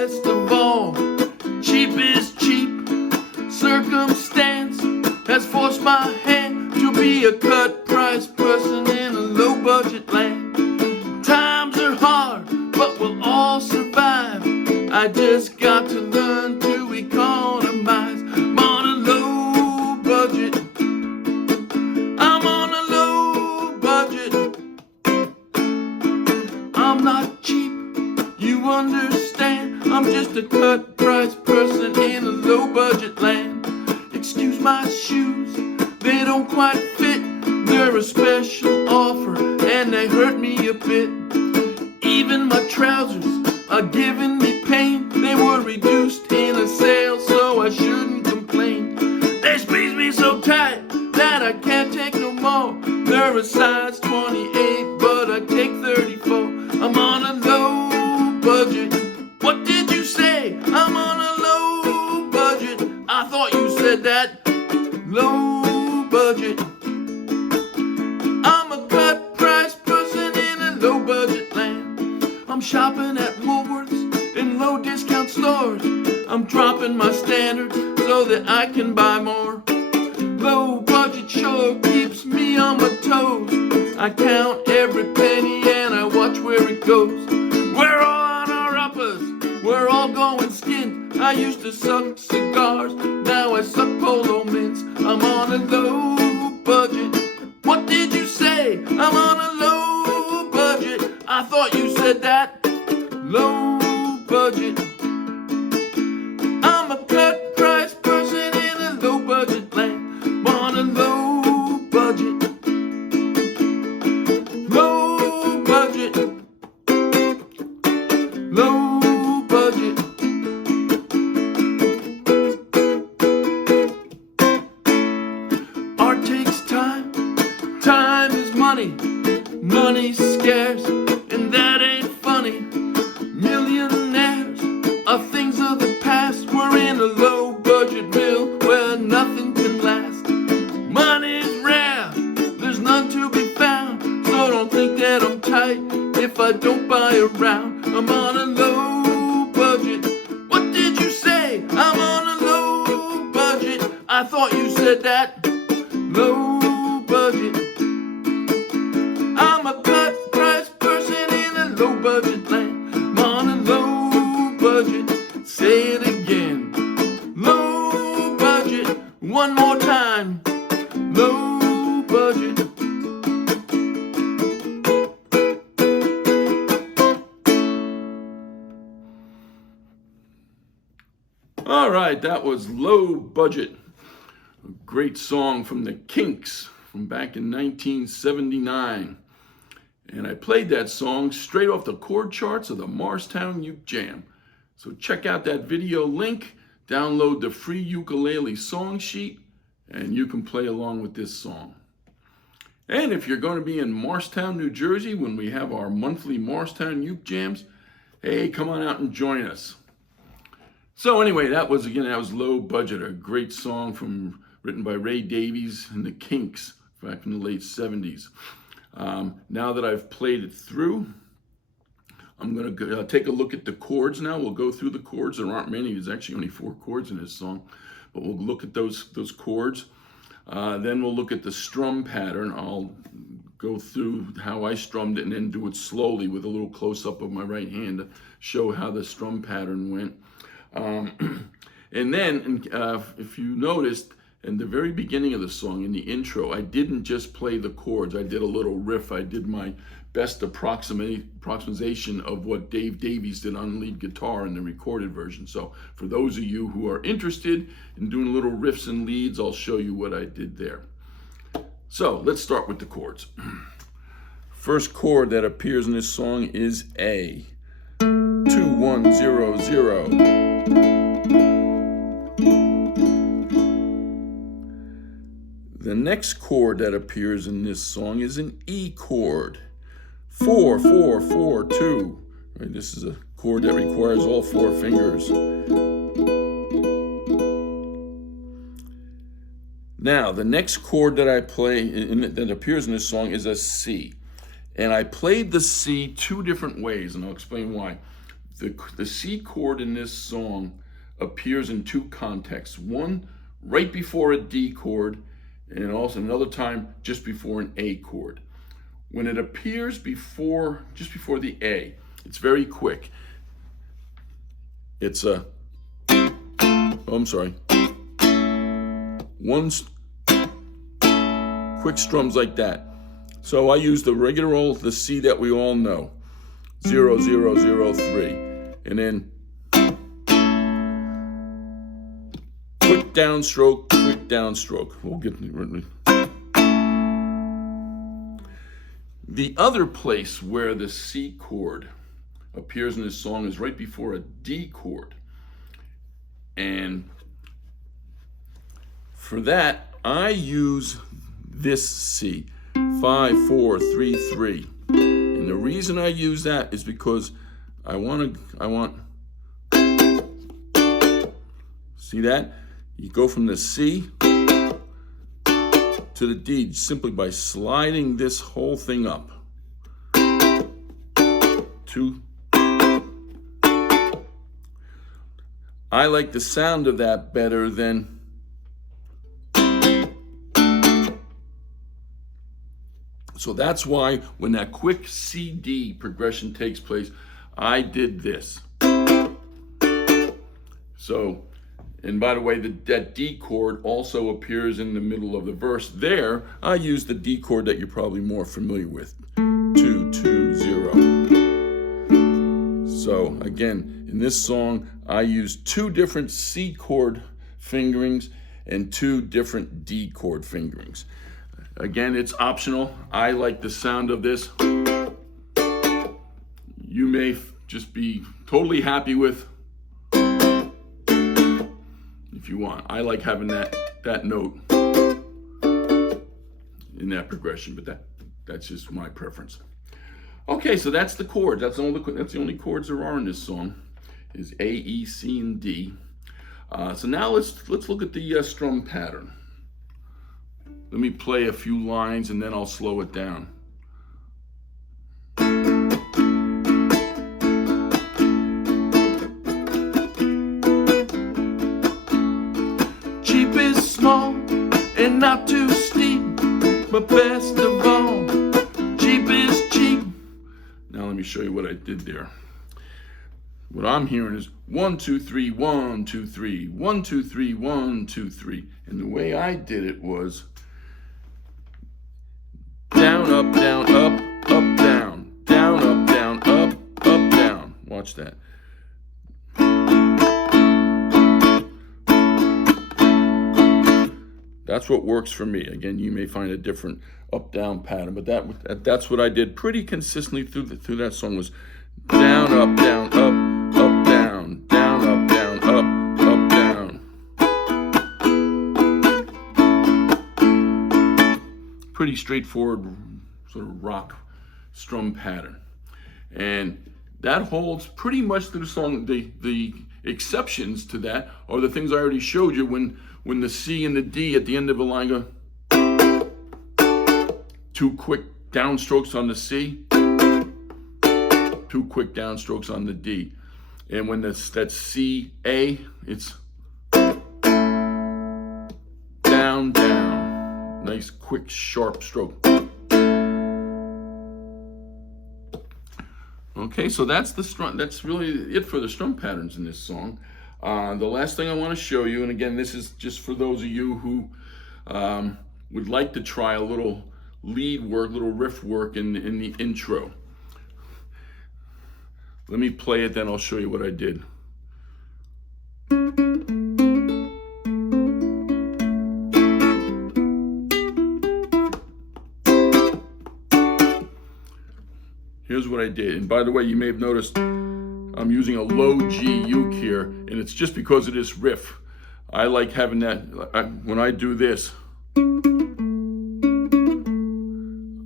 best of all, cheap is cheap. Circumstance has forced my hand to be a cut price person in a low budget land. Times are hard, but we'll all survive. I just got to learn to economize. I'm on a low budget. I'm on a low budget. I'm not cheap, you understand. I'm just a cut price person in a low budget land. Excuse my shoes, they don't quite fit. They're a special offer and they hurt me a bit. Even my trousers are giving me pain. They were reduced in a sale, so I shouldn't complain. They squeeze me so tight that I can't take no more. They're a size 28, but I take 34. I'm on a low budget. What did you say? I'm on a low budget. I thought you said that. Low budget. I'm a cut price person in a low budget land. I'm shopping at Woolworths in low discount stores. I'm dropping my standards so that I can buy more. Low budget sure keeps me on my toes. I count every penny and I watch where it goes. We're all on our uppers, we're all going skint. I used to suck cigars, now I suck polo mints. I'm on a low budget. What did you say? I'm on a low budget. I thought you said that. Low budget. I'm a cut price person in a low budget land. I'm on a low budget. Low budget. Low budget. Art takes time. Time is money. Money's scarce, and that ain't funny. Millionaires are things of the past. We're in a low budget mill where nothing can last. Money's rare, there's none to be found. So don't think that I'm tight if I don't buy a round. I'm on a low budget. What did you say? I'm on a low budget. I thought you said that. Low budget. I'm a cut price person in a low budget land. I'm on a low budget. Say it again. Low budget. One more time. Low budget. All right, that was Low Budget. A great song from the Kinks from back in 1979. And I played that song straight off the chord charts of the Morristown Uke Jam. So check out that video link, download the free ukulele song sheet, and you can play along with this song. And if you're going to be in Morristown, New Jersey, when we have our monthly Morristown Uke Jams, hey, come on out and join us. So anyway, that was Low Budget, a great song written by Ray Davies and the Kinks back in the late 70s. Now that I've played it through, I'm going to take a look at the chords now. We'll go through the chords. There aren't many. There's actually only 4 chords in this song, but we'll look at those chords. Then we'll look at the strum pattern. I'll go through how I strummed it and then do it slowly with a little close-up of my right hand to show how the strum pattern went. And then, if you noticed, in the very beginning of the song, in the intro, I didn't just play the chords. I did a little riff. I did my best approximation of what Dave Davies did on lead guitar in the recorded version. So for those of you who are interested in doing little riffs and leads, I'll show you what I did there. So let's start with the chords. First chord that appears in this song is A. 2, 1, 0, 0. The next chord that appears in this song is an E chord. 4, 4, 4, 2. Right, this is a chord that requires all 4 fingers. Now, the next chord that I play, that appears in this song, is a C. And I played the C 2 different ways, and I'll explain why. The C chord in this song appears in two contexts. One, right before a D chord, and also another time just before an A chord. When it appears just before the A, it's very quick. It's a, one quick strums like that. So I use the the C that we all know, 0, 0, 0, 3, and then quick downstroke. We'll get the other place where the C chord appears in this song is right before a D chord. And for that, I use this C, 5, 4, 3, 3. And the reason I use that is because I want, see that? You go from the C to the D simply by sliding this whole thing up. I like the sound of that better than so that's why when that quick C-D progression takes place, I did this. So, and by the way, that D chord also appears in the middle of the verse. There, I use the D chord that you're probably more familiar with, 2, 2, 0. So again, in this song, I use two different C chord fingerings and two different D chord fingerings. Again, it's optional. I like the sound of this. You may just be totally happy with if you want. I like having that note in that progression, but that's just my preference. Okay, so that's the chord. That's the only chords there are in this song, is A, E, C, and D. So now let's look at the strum pattern. Let me play a few lines and then I'll slow it down. Cheap is small and not too steep, but best of all, cheap is cheap. Now let me show you what I did there. What I'm hearing is 1, 2, 3, 1, 2, 3, 1, 2, 3, 1, 2, 3. And the way I did it was down, up, down, up, up, down, down, up, down, up, up, down. Watch that. That's what works for me. Again, you may find a different up-down pattern, but that's what I did pretty consistently through that song was down, up, down, up, up, down, down, up, down, up, up, down. Pretty straightforward sort of rock strum pattern. And that holds pretty much through the song. The exceptions to that are the things I already showed you when the C and the D at the end of a line go two quick downstrokes on the C, two quick downstrokes on the D. And when that's C, A, it's down, down. Nice, quick, sharp stroke. Okay, so that's the strum. That's really it for the strum patterns in this song. The last thing I want to show you, and again, this is just for those of you who would like to try a little lead work, little riff work in the intro. Let me play it, then I'll show you what I did. Here's what I did. And by the way, you may have noticed I'm using a low G uke here, and it's just because of this riff. I like having that, when I do this,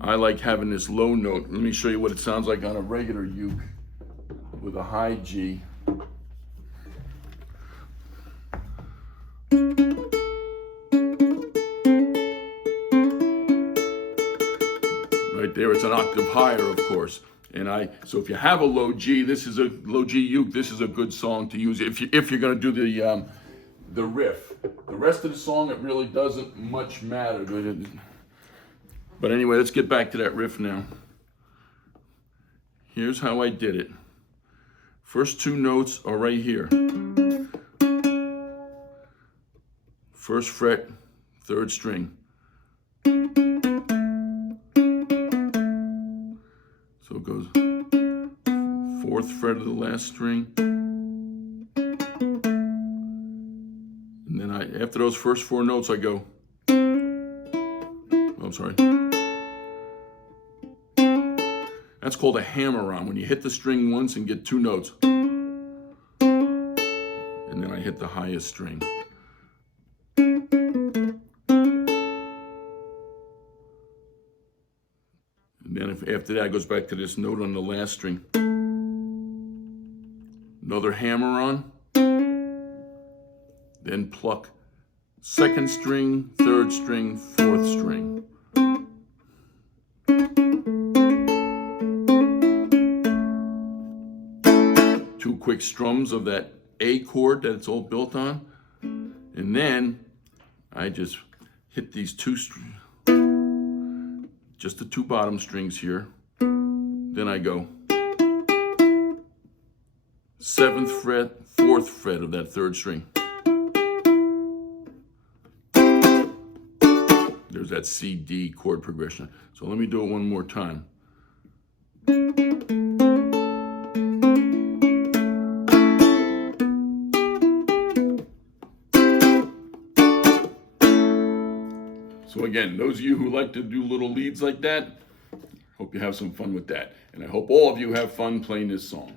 I like having this low note. Let me show you what it sounds like on a regular uke with a high G. Right there, it's an octave higher, of course. So if you have a low G, this is a low G uke. This is a good song to use if you're going to do the riff. The rest of the song, it really doesn't much matter. But anyway, let's get back to that riff now. Here's how I did it. First two notes are right here. First fret, third string. So it goes fourth fret of the last string. And then after those first four notes, I go, oh, I'm sorry. That's called a hammer-on, when you hit the string once and get two notes. And then I hit the highest string. And then after that, it goes back to this note on the last string. Another hammer-on. Then pluck second string, third string, fourth string. Two quick strums of that A chord that it's all built on. And then I just hit these just the two bottom strings here. Then I go 7th fret, 4th fret of that third string. There's that C, D chord progression. So let me do it one more time. So again, those of you who like to do little leads like that, hope you have some fun with that. And I hope all of you have fun playing this song.